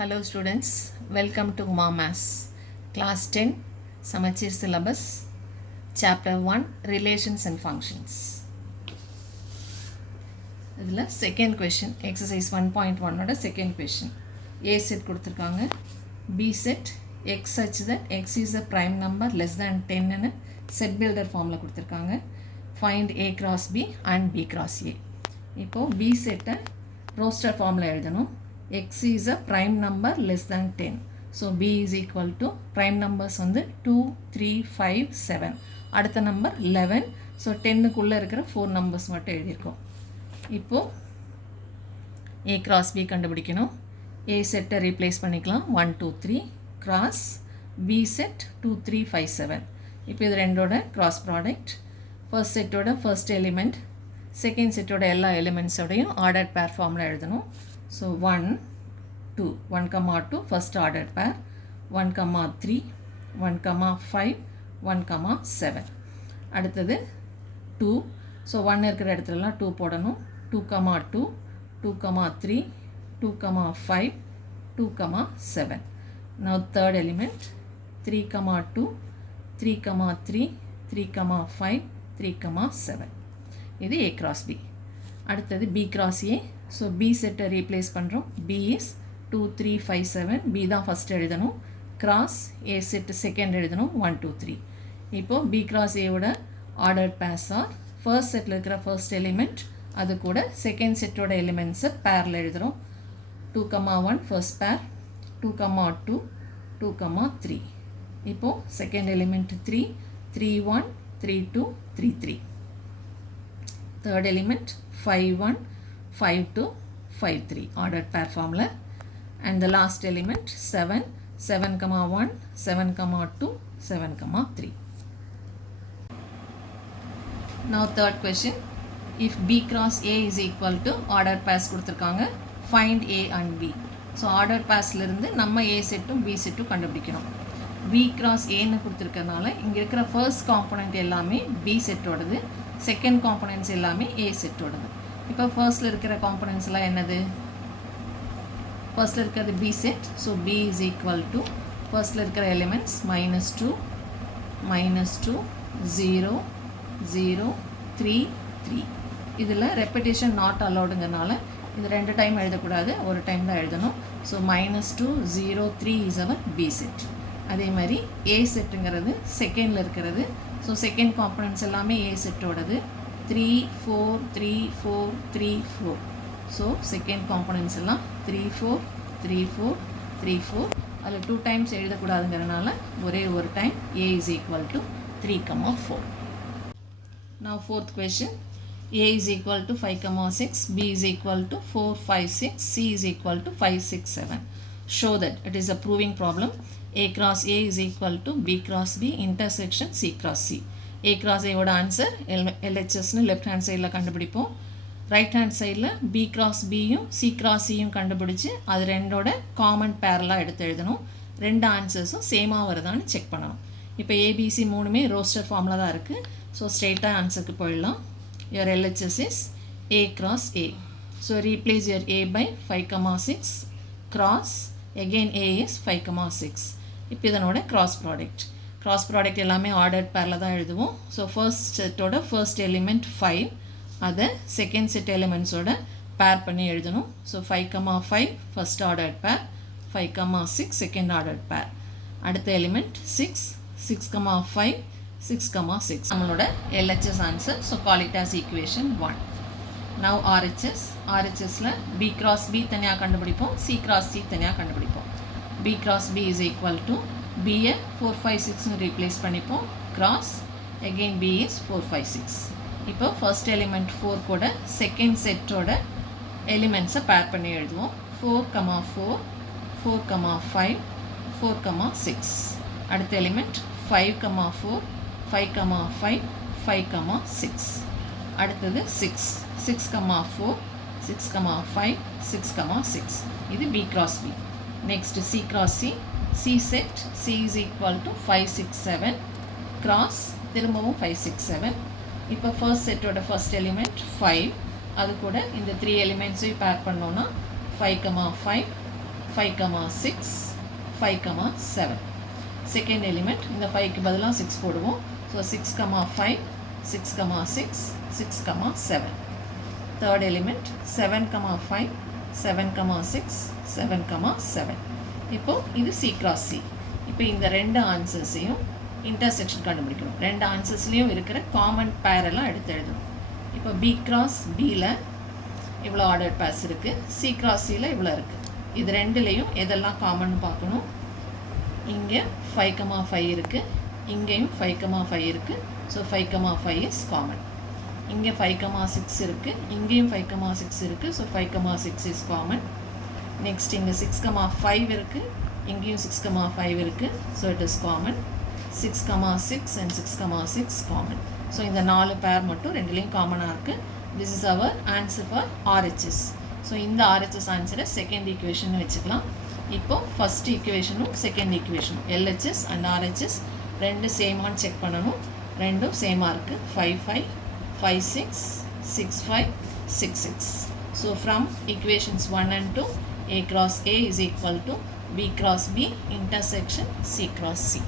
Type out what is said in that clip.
Hello students, welcome to Maths Class 10 Samacheer syllabus Chapter1 Relations and Functions. இதில் second question exercise 1.1 ஓட second question. A set கொடுத்திருக்காங்க, B set x such that x is a prime number less than 10 ன்னு set builder formula கொடுத்திருக்காங்க. Find A cross B and B cross A. இப்போ B set roster formula எழுதணும். X is a prime number less than 10. So B is equal to prime numbers வந்து 2, 3, 5, 7. அடுத்த number 11. So 10 குள்ள இருக்கிற 4 numbers மட்டும் எழுதியிருக்கோம். இப்போ A cross B கண்டுபிடிக்கணும். A set replace பண்ணிக்கலாம் 1, 2, 3 cross B set 2, 3, 5, 7. இப்போ இது ரெண்டோட cross product. First set ஓட first element, second set ஓட எல்லா elements ஓடையும் ordered pair formula எழுதணும். So 1, 2, 1, 2 first ordered pair, 1, 3, 1, 5, 1, 7. அடுத்தது 2, so 1 இருக்கிற இடத்துலலாம் 2 போடணும். 2, 2, 2, 3, 2, 5, 2, 7. Now third element 3, 2, 3, 3, 3, 5, 3, 7. இது A cross B. அடுத்தது B cross A. So B set replace பண்ணுறோம். B is 2, 3, 5, 7. B தான் first எழுதணும். Cross A set second எழுதணும் 1, 2, 3. இப்போ B cross A ஓட ordered pairs are first setல இருக்கிற first element, அது கூட second set ஓட elements pairல எழுதுறோம். 2, 1 first pair, 2, 2, 2, 3. இப்போ second element 3, 3, 1, 3, 2, 3, 3. Third element 5, 1, 5, 2, 5, 3 ordered pair formula, and the last element 7, 7, 1, 7, 2, 7, 3. Now third question, if B cross A is equal to ordered pairs கொடுத்திருக்காங்க, find A and B. So ordered pairsல இருந்து நம்ம A செட்டும் B செட்டும் கண்டுபிடிக்கணும். B cross A ன்னு கொடுத்திருக்கனால இங்க இருக்கிற first component எல்லாமே B செட்டோடது, second components எல்லாமே A செட்டோடது. இப்போ ஃபர்ஸ்ட்ல இருக்கிற காம்பனன்ட்ஸ் எல்லாம் என்னது? ஃபர்ஸ்ட்ல இருக்கிறது B set. So B is equal to ஃபர்ஸ்ட்ல இருக்கிற எலிமெண்ட்ஸ் -2, -2, 0, 0, 3, 3. இதில் ரெப்பிட்டேஷன் நாட் அலௌடுங்கிறனால இது 2 டைம் எழுதக்கூடாது, ஒரு டைம் தான் எழுதணும். So -2, 0, 3 is our B set. அதே மாதிரி A செட்டுங்கிறது செகண்டில் இருக்கிறது. ஸோ செகண்ட் காம்பனன்ட்ஸ் எல்லாமே A செட்டோடது. 3, 4, 3, 4, 3, 4. So second components எல்லாம் 3, 4, 3, 4, 3, 4. அதில் 2 times எழுதக்கூடாதுங்கிறனால ஒரே ஒரு time A is equal to 3, 4. Now fourth question, A is equal to 5, 6, B is equal to 4, 5, 6, C is equal to 5, 6, 7. Show that it is a proving problem. A cross A is equal to B cross B intersection C cross C. A cross A ஓட answer LHSன்னு left hand சைடில் கண்டுபிடிப்போம். Right hand சைடில் B cross Bயும் C cross Cயும் கண்டுபிடிச்சு அது ரெண்டோட common பேரலாக எடுத்து எழுதணும். ரெண்டு ஆன்சர்ஸும் சேமாக வருதான்னு செக் பண்ணணும். இப்போ ABC மூணுமே ரோஸ்டர் ஃபார்மில் தான் இருக்குது. ஸோ ஸ்ட்ரெயிட்டாக ஆன்சருக்கு போயிடலாம். Your LHS is A cross A. So replace your A by 5, 6 cross again A is 5, 6. இப்போ இதனோட கிராஸ் ப்ராடக்ட். கிராஸ் ப்ராடக்ட் எல்லாமே ஆர்டர்ட் பேரில் தான் எழுதுவோம். ஸோ ஃபர்ஸ்ட் செட்டோட ஃபர்ஸ்ட் எலிமெண்ட் 5, அதை செகண்ட் செட் எலிமெண்ட்ஸோட பேர் பண்ணி எழுதணும். ஸோ 5, 5 ஃபர்ஸ்ட் ஆர்டர்ட் பேர், 5, 6 செகண்ட் ஆர்டர்ட் பேர். அடுத்த எலிமெண்ட் 6, 6, 5, 6, 6 நம்மளோட LHS answer. So call it as equation 1. Now RHS. RHSல B cross B தனியாக கண்டுபிடிப்போம், C cross C தனியாக கண்டுபிடிப்போம். B cross B is equal to B 4, 5, 6 replace பண்ணிப்போம். Cross again B is 4, 5, 6. இப்போ ஃபர்ஸ்ட் எலிமெண்ட் 4 கூட செகண்ட் செட்டோட எலிமெண்ட்ஸை பேர் பண்ணி எழுதுவோம். 4, 4, 4, 5, 4, 6. அடுத்த எலிமெண்ட் 5, 4, 5, 5, 5, 6. அடுத்தது 6, 6, 4, 6, 5, 6, 6. இது B cross B. Next C cross C. C set C is equal to 5, 6, 7 cross திரும்பவும் 5, 6, 7. இப்போ ஃபர்ஸ்ட் செட்டோட ஃபர்ஸ்ட் எலிமெண்ட் 5, அது கூட இந்த 3 எலிமெண்ட்ஸையும் பேர் பண்ணோன்னா 5, 5, 5, 6, 5, 7. Second element, இந்த 5க்கு பதிலா 6 போடுவோம். So 6, 5, 6, 6, 6, 7. Third element, 7, 5, 7, 6, 7, 7. இப்போ இது C cross C. இப்போ இந்த ரெண்டு ஆன்சர்ஸையும் இன்டர்செக்ஷன் கண்டுபிடிக்கணும். ரெண்டு ஆன்சர்ஸ்லேயும் இருக்கிற காமன் பேரெல்லாம் எடுத்து எழுதணும். இப்போ B cross Bயில் இவ்வளோ ஆர்டர் பேர்ஸ் இருக்குது, C cross Cயில் இவ்வளோ இருக்குது. இது ரெண்டுலேயும் எதெல்லாம் காமன் பார்க்கணும். இங்கே 5, 5 இருக்குது, இங்கேயும் 5, 5 இருக்குது. So 5, 5 is common. இங்கே 5, 6 இருக்குது, இங்கேயும் 5, 6 இருக்குது. So 5, 6 is common. நெக்ஸ்ட் இங்கே 6, 5 இருக்குது, இங்கேயும் 6, 5 இருக்குது. So it is common. 6, 6 and 6, 6 common. So இந்த 4 பேர் மட்டும் ரெண்டுலேயும் காமனாக இருக்குது. This is our answer for RHS. So இந்த RHS ஆன்சரை செகண்ட் ஈக்குவேஷன் வச்சுக்கலாம். இப்போது ஃபஸ்ட் ஈக்குவேஷனும் செகண்ட் ஈக்குவேஷனும் LHS அண்ட் RHS ரெண்டு சேமான்னு செக் பண்ணணும். ரெண்டும் சேமாக இருக்குது. 5, 5, 5, 6, 6, 5, 6, 6. So from equations 1 and 2, A cross A is equal to B cross B intersection C cross C.